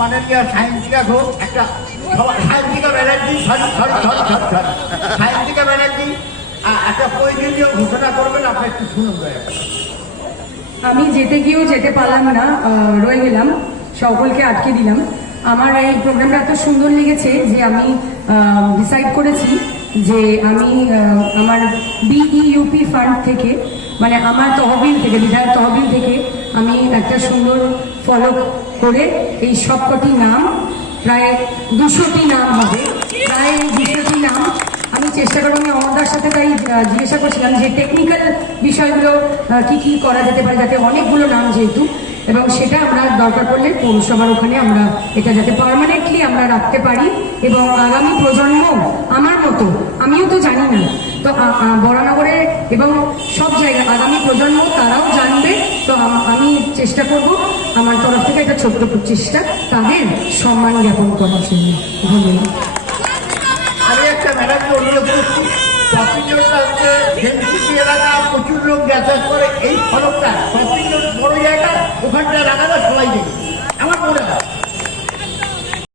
মাননীয় সায়ন্তিকা ঘোষ একটা সায়ন্তিকা ব্যানার্জি সায়ন্তিকা ব্যানার্জি একটা প্রয়োজনীয় ঘোষণা করবেন, আপনি একটু শুনুন দয়া করে। আমি যেতে গিয়েও যেতে পারলাম না, রয়ে গেলাম, সকলকে আটকে দিলাম। আমার এই প্রোগ্রামটা এত সুন্দর লেগেছে যে আমি ডিসাইড করেছি যে আমি আমার বিইউপি ফান্ড থেকে, মানে আমার তহবিল থেকে, বিধায়ক তহবিল থেকে আমি একটা সুন্দর ফলো করে এই সবকটি নাম, প্রায় 200টি নাম হবে, প্রায় 200টি নাম আমি চেষ্টা করবো। আমি অমরদার সাথে তাই জিজ্ঞাসা করছিলাম যে টেকনিক্যাল বিষয়গুলো কি কি করা যেতে পারে, যাতে অনেকগুলো নাম যেহেতু, এবং সেটা আমরা দরকার পড়লে পৌরসভার ওখানে আমরা এটা যাতে পার্মানেন্টলি আমরা রাখতে পারি এবং আগামী প্রজন্ম আমার মতো, আমিও তো জানি না, তো বরানগরে এবং সব জায়গায় আগামী প্রজন্ম তারাও জানবে। তো আমি চেষ্টা করব আমার তরফ থেকে একটা ছোট্ট প্রচেষ্টা তাদের সম্মান জ্ঞাপন করার জন্য। ধন্যবাদ। আমি একটা ম্যাডামকে অনুরোধ করছি, এলাকা প্রচুর লোক যাতায়াত করে, এই ফলকটা বড় জায়গা ওখানটায় লাগানো সবাই দেখে।